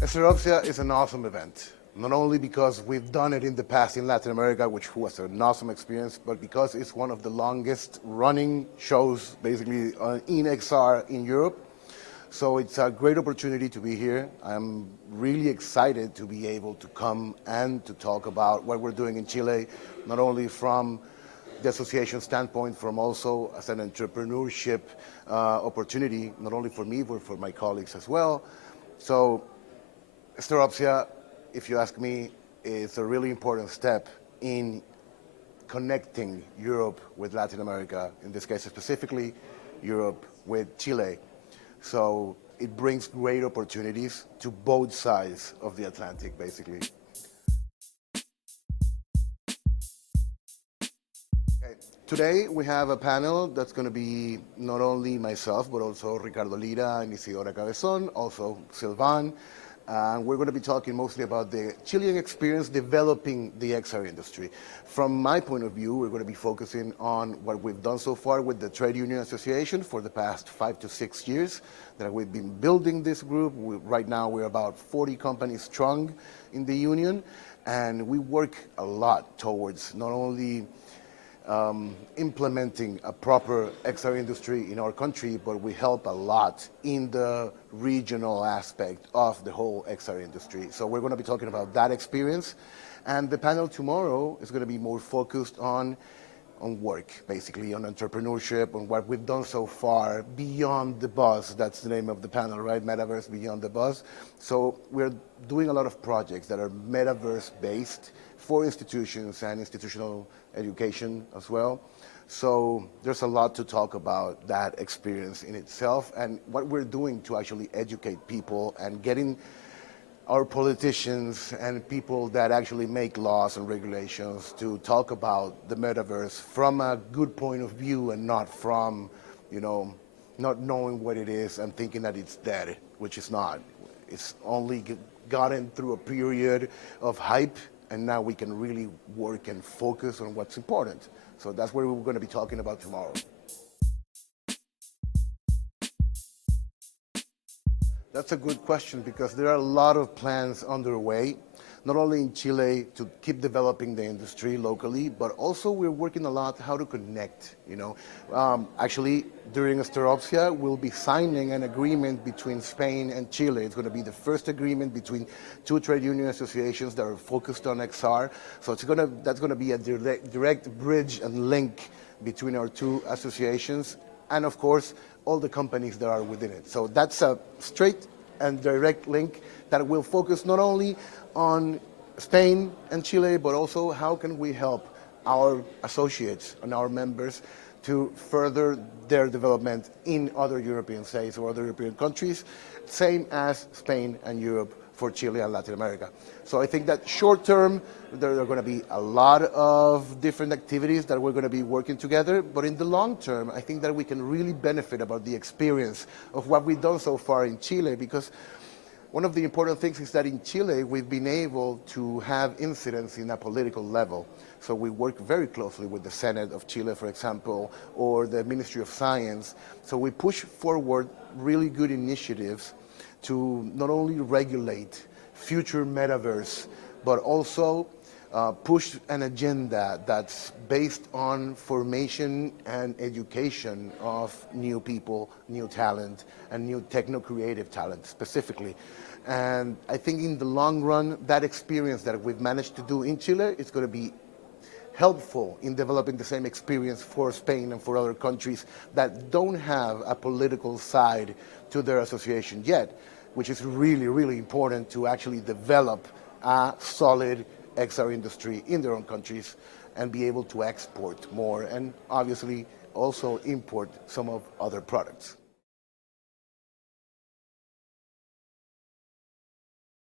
Stereopsia is an awesome event, not only because we've done it in the past in Latin America, which was an awesome experience, but because it's one of the longest running shows basically in XR in Europe. So it's a great opportunity to be here. I'm really excited to be able to come and to talk about what we're doing in Chile, not only from the association standpoint, from also as an entrepreneurship opportunity, not only for me, but for my colleagues as well. So Stereopsia, if you ask me, is a really important step in connecting Europe with Latin America, in this case specifically Europe with Chile. So it brings great opportunities to both sides of the Atlantic, basically. Okay. Today we have a panel that's going to be not only myself, but also Ricardo Lira and Isidora Cabezon, also Silvan. We're going to be talking mostly about the Chilean experience developing the XR industry. From my point of view, we're going to be focusing on what we've done so far with the Trade Union Association for the past 5 to 6 years that we've been building this group. Right now, we're about 40 companies strong in the union, and we work a lot towards not only implementing a proper XR industry in our country, but we help a lot in the regional aspect of the whole XR industry. So we're going to be talking about that experience. And the panel tomorrow is going to be more focused on work, basically, on entrepreneurship, on what we've done so far beyond the buzz. That's the name of the panel, right? Metaverse Beyond the Buzz. So we're doing a lot of projects that are metaverse-based for institutions and institutional education as well. So there's a lot to talk about that experience in itself and what we're doing to actually educate people and getting our politicians and people that actually make laws and regulations to talk about the metaverse from a good point of view and not from, not knowing what it is and thinking that it's dead, which is not. It's only gotten through a period of hype, and now we can really work and focus on what's important. So that's what we're going to be talking about tomorrow. That's a good question because there are a lot of plans underway, not only in Chile to keep developing the industry locally, but also we're working a lot how to connect, Actually, during Stereopsia, we'll be signing an agreement between Spain and Chile. It's going to be the first agreement between two trade union associations that are focused on XR. So that's going to be a direct bridge and link between our two associations and, of course, all the companies that are within it. So that's a straight and direct link that will focus not only on Spain and Chile, but also how can we help our associates and our members to further their development in other European states or other European countries, same as Spain and Europe for Chile and Latin America. So I think that short term, there are going to be a lot of different activities that we're going to be working together, but in the long term, I think that we can really benefit about the experience of what we've done so far in Chile, because one of the important things is that in Chile, we've been able to have incidents in a political level. So we work very closely with the Senate of Chile, for example, or the Ministry of Science. So we push forward really good initiatives to not only regulate future metaverse, but also push an agenda that's based on formation and education of new people, new talent, and new techno-creative talent specifically. And I think in the long run, that experience that we've managed to do in Chile is going to be helpful in developing the same experience for Spain and for other countries that don't have a political side to their association yet, which is really, really important to actually develop a solid XR industry in their own countries and be able to export more and obviously also import some of other products.